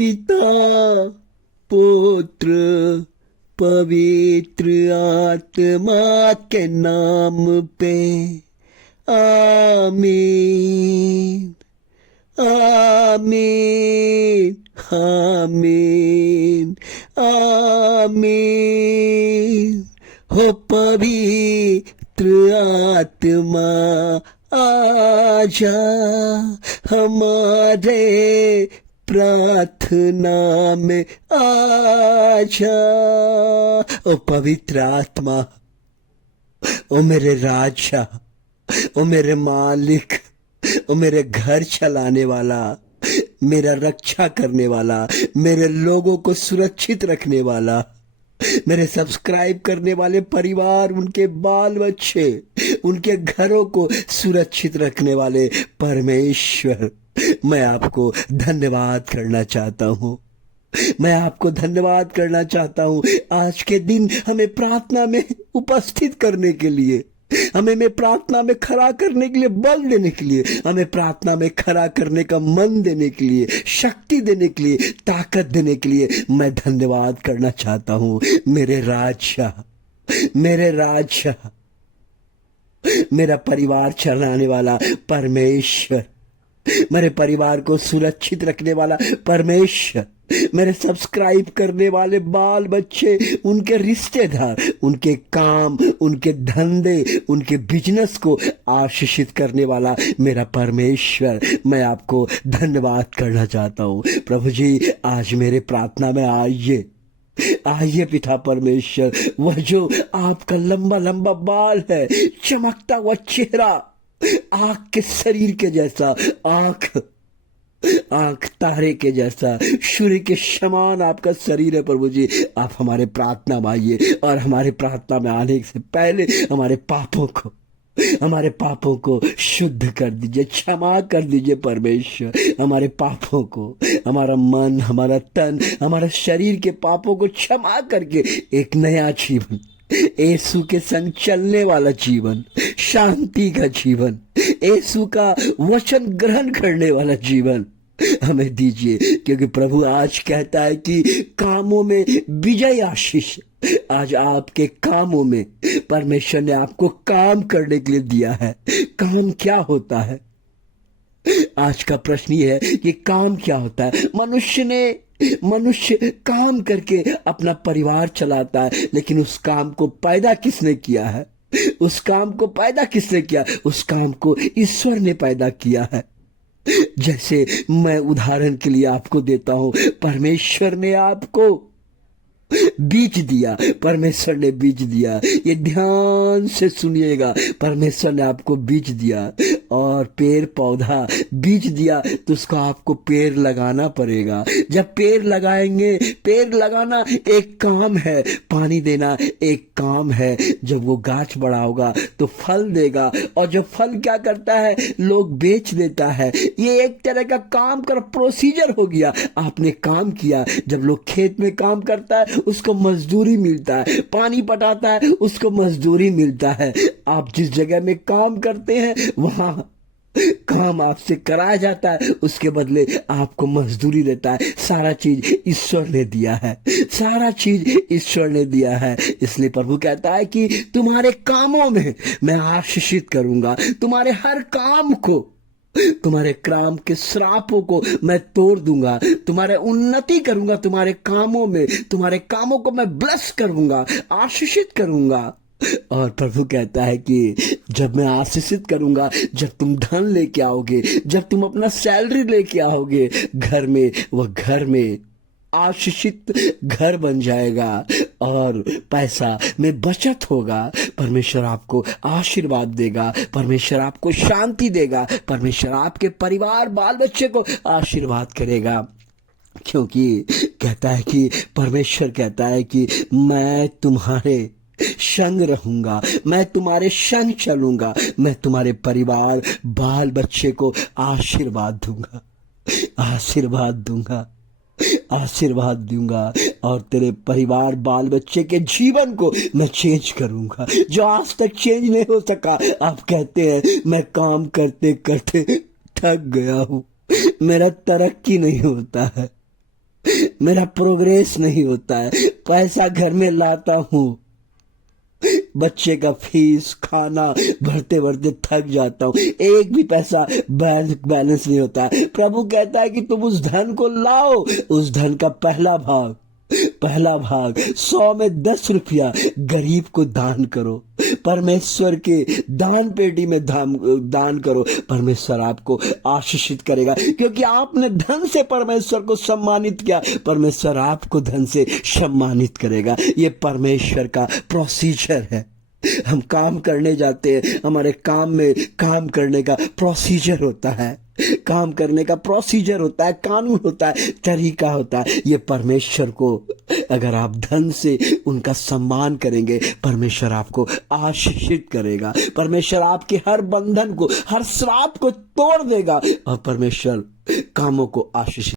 पिता पुत्र पवित्र आत्मा के नाम पे आमीन आमीन आमीन आमीन। हो पवित्र आत्मा आजा हमारे प्रार्थना में आजा। ओ पवित्र आत्मा, ओ मेरे राजा, ओ मेरे मालिक, ओ मेरे घर चलाने वाला, मेरा रक्षा करने वाला, मेरे लोगों को सुरक्षित रखने वाला, मेरे सब्सक्राइब करने वाले परिवार, उनके बाल बच्चे, उनके घरों को सुरक्षित रखने वाले परमेश्वर, मैं आपको धन्यवाद करना चाहता हूँ। मैं आपको धन्यवाद करना चाहता हूँ आज के दिन हमें प्रार्थना में उपस्थित करने के लिए, हमें प्रार्थना में खड़ा करने के लिए बल देने के लिए, हमें प्रार्थना में खड़ा करने का मन देने के लिए, शक्ति देने के लिए, ताकत देने के लिए मैं धन्यवाद करना चाहता हूँ। मेरे राजा, मेरे राजा, मेरा परिवार चलाने वाला परमेश्वर, मेरे परिवार को सुरक्षित रखने वाला परमेश्वर, मेरे सब्सक्राइब करने वाले बाल बच्चे, उनके रिश्तेदार, उनके काम, उनके धंधे, उनके बिजनेस को आशीषित करने वाला मेरा परमेश्वर, मैं आपको धन्यवाद करना चाहता हूँ। प्रभु जी, आज मेरे प्रार्थना में आइए, आइए पिता परमेश्वर। वह जो आपका लंबा लंबा बाल है, चमकता हुआ चेहरा, आंख के शरीर के जैसा, आंख तारे के जैसा, सूर्य के समान आपका शरीर है प्रभु जी। आप हमारे प्रार्थना में आइए और हमारे प्रार्थना में आने से पहले हमारे पापों को शुद्ध कर दीजिए, क्षमा कर दीजिए परमेश्वर। हमारे पापों को, हमारा मन, हमारा तन, हमारा शरीर के पापों को क्षमा करके एक नया जीवन, यीशु के संग चलने वाला जीवन, शांति का जीवन, यीशु का वचन ग्रहण करने वाला जीवन हमें दीजिए। क्योंकि प्रभु आज कहता है कि कामों में विजय आशीष। आज आपके कामों में परमेश्वर ने आपको काम करने के लिए दिया है। काम क्या होता है? आज का प्रश्न ये है कि काम क्या होता है। मनुष्य काम करके अपना परिवार चलाता है, लेकिन उस काम को पैदा किसने किया है? उस काम को पैदा किसने किया? उस काम को ईश्वर ने पैदा किया है। जैसे मैं उदाहरण के लिए आपको देता हूं, परमेश्वर ने आपको बीज दिया, परमेश्वर ने बीज दिया। ये ध्यान से सुनिएगा, परमेश्वर ने आपको बीज दिया और पेड़ पौधा बीज दिया तो उसको आपको पेड़ लगाना पड़ेगा। जब पेड़ लगाएंगे, पेड़ लगाना एक काम है, पानी देना एक काम है। जब वो गाछ बड़ा होगा तो फल देगा, और जब फल क्या करता है, लोग बेच देता है। ये एक तरह का काम कर प्रोसीजर हो गया। आपने काम किया। जब लोग खेत में काम करता है उसको मजदूरी मिलता है, पानी पटाता है उसको मजदूरी मिलता है। आप जिस जगह में काम करते हैं वहां काम आपसे कराया जाता है, उसके बदले आपको मजदूरी देता है। सारा चीज ईश्वर ने दिया है, सारा चीज ईश्वर ने दिया है। इसलिए प्रभु कहता है कि तुम्हारे कामों में मैं आशीषित करूंगा। तुम्हारे हर काम को, तुम्हारे काम के श्रापों को मैं तोड़ दूंगा। तुम्हारे उन्नति करूंगा। तुम्हारे कामों में, तुम्हारे कामों को मैं ब्लेस करूंगा, आशीषित करूंगा। और प्रभु कहता है कि जब मैं आशीषित करूंगा, जब तुम धन लेके आओगे, जब तुम अपना सैलरी लेके आओगे घर में, वह घर में आशीषित घर बन जाएगा और पैसा में बचत होगा। परमेश्वर आपको आशीर्वाद देगा, परमेश्वर आपको शांति देगा, परमेश्वर आपके परिवार बाल बच्चे को आशीर्वाद करेगा। क्योंकि कहता है कि परमेश्वर कहता है कि मैं तुम्हारे संग रहूंगा, मैं तुम्हारे संग चलूंगा, मैं तुम्हारे परिवार बाल बच्चे को आशीर्वाद दूंगा, आशीर्वाद दूंगा, आशीर्वाद दूंगा। और तेरे परिवार बाल बच्चे के जीवन को मैं चेंज करूंगा, जो आज तक चेंज नहीं हो सका। आप कहते हैं मैं काम करते करते थक गया हूं, मेरा तरक्की नहीं होता है, मेरा प्रोग्रेस नहीं होता है। पैसा घर में लाता हूँ, बच्चे का फीस खाना भरते भरते थक जाता हूँ, एक भी पैसा बैलेंस नहीं होता है। प्रभु कहता है कि तुम उस धन को लाओ, उस धन का पहला भाग 100 में 10 रुपया गरीब को दान करो, परमेश्वर के दान पेटी में दान करो। परमेश्वर आपको आशीषित करेगा, क्योंकि आपने धन से परमेश्वर को सम्मानित किया, परमेश्वर आपको धन से सम्मानित करेगा। ये परमेश्वर का प्रोसीजर है। हम काम करने जाते हैं, हमारे काम में काम करने का प्रोसीजर होता है, काम करने का प्रोसीजर होता है, कानून होता है, तरीका होता है। ये परमेश्वर को अगर आप धन से उनका सम्मान करेंगे, परमेश्वर आपको आशीषित करेगा। परमेश्वर आपके हर बंधन को, हर श्राप को तोड़ देगा और परमेश्वर कामों को आशीषित